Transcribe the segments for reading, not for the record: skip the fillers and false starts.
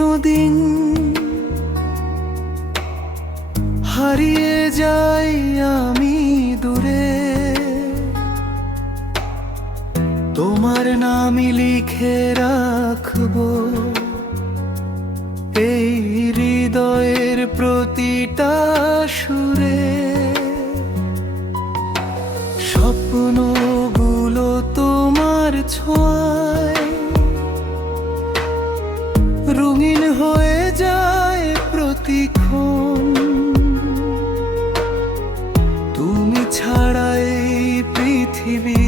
কোনোদিন হারিয়ে যাই আমি দূরে, তোমার নামই লিখে রাখবো এই হৃদয়ের প্রতিটা সুরে। স্বপ্নগুলো তোমার ছোঁয়ায় রঙিন হয়ে যায় প্রতিক্ষণ, তুমি ছাড়া এই পৃথিবী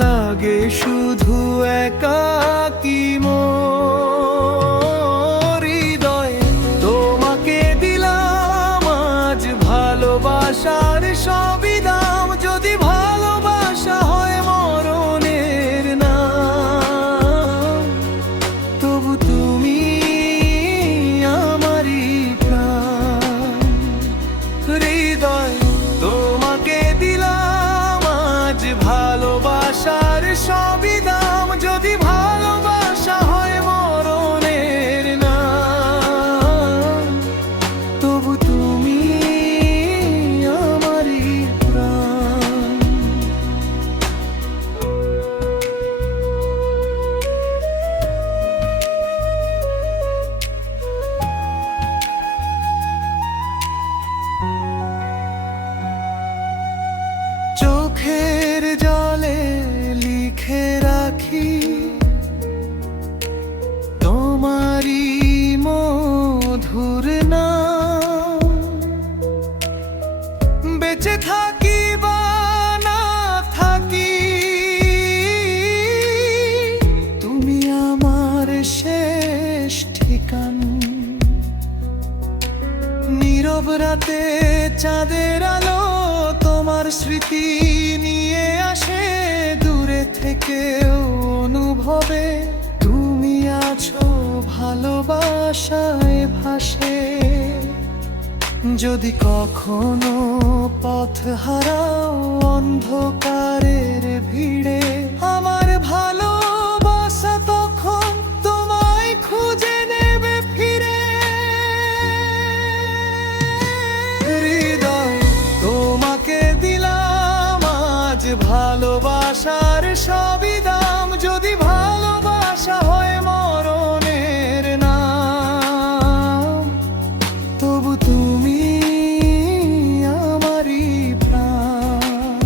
লাগে শুধু একাকী মোর হৃদয়ে। তোমাকে দিলাম আজ ভালোবাসার সবই দাম, যদি ভালোবাসা হয় মরণের নাম, তবু তুমি আমারই প্রাণ। হৃদয় তোমাকে দিলাম আজ ভালোবাসার সবই দাম, যদি ভালোবাসা হয় মরণের নাম, তবু তুমি আমারই প্রাণ। চোখের জলে লিখে রাখি তোমারই মধুর নাম, বেঁচে থাকি বা না থাকি তুমি আমার শেষ ঠিকান। নীরব রাতে চাঁদের আলো তোমার স্মৃতি নিয়ে আসে দূরে থেকে অনুভবে, তুমি আছো ভালোবাসায় ভাসে। যদি কখনো পথ হারাও অন্ধকারের ভিড়ে, আমার ভালোবাসা তখন তোমায় খুঁজে নেবে ফিরে। হৃদয় তোমাকে দিলাম আজ ভালোবাসার সবই দাম, যদি ভালোবাসা হয় মরণের নাম, তবু তুমি আমারই প্রাণ।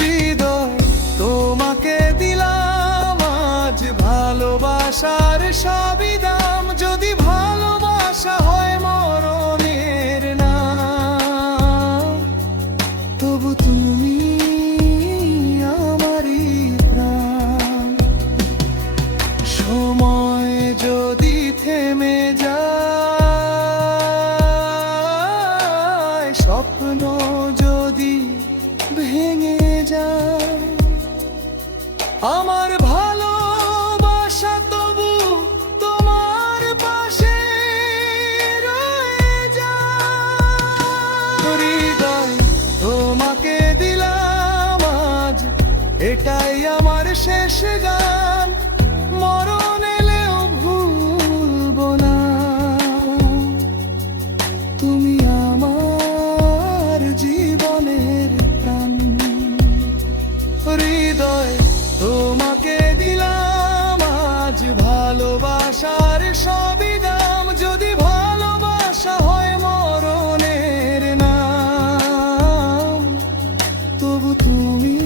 হৃদয় তোমাকে দিলাম আজ ভালোবাসার সবই দাম, যদি ভালোবাসা হয় মরণের নাম, তবু তুমি আমারই প্রাণ। সময় যদি থেমে যায়, স্বপ্ন যদি ভেঙে যায়, আমার ভালোবাসা তবু তোমার পাশে রয়ে যায়। হৃদয় তোমাকে দিলাম আজ, এটাই আমার শেষ গান, মরণ এলেও ভুলবো না, তুমি আমার জীবনের প্রাণ। হৃদয় তোমাকে দিলাম আজ ভালোবাসার সবই দাম, যদি ভালোবাসা হয় মরণের নাম, তবু তুমি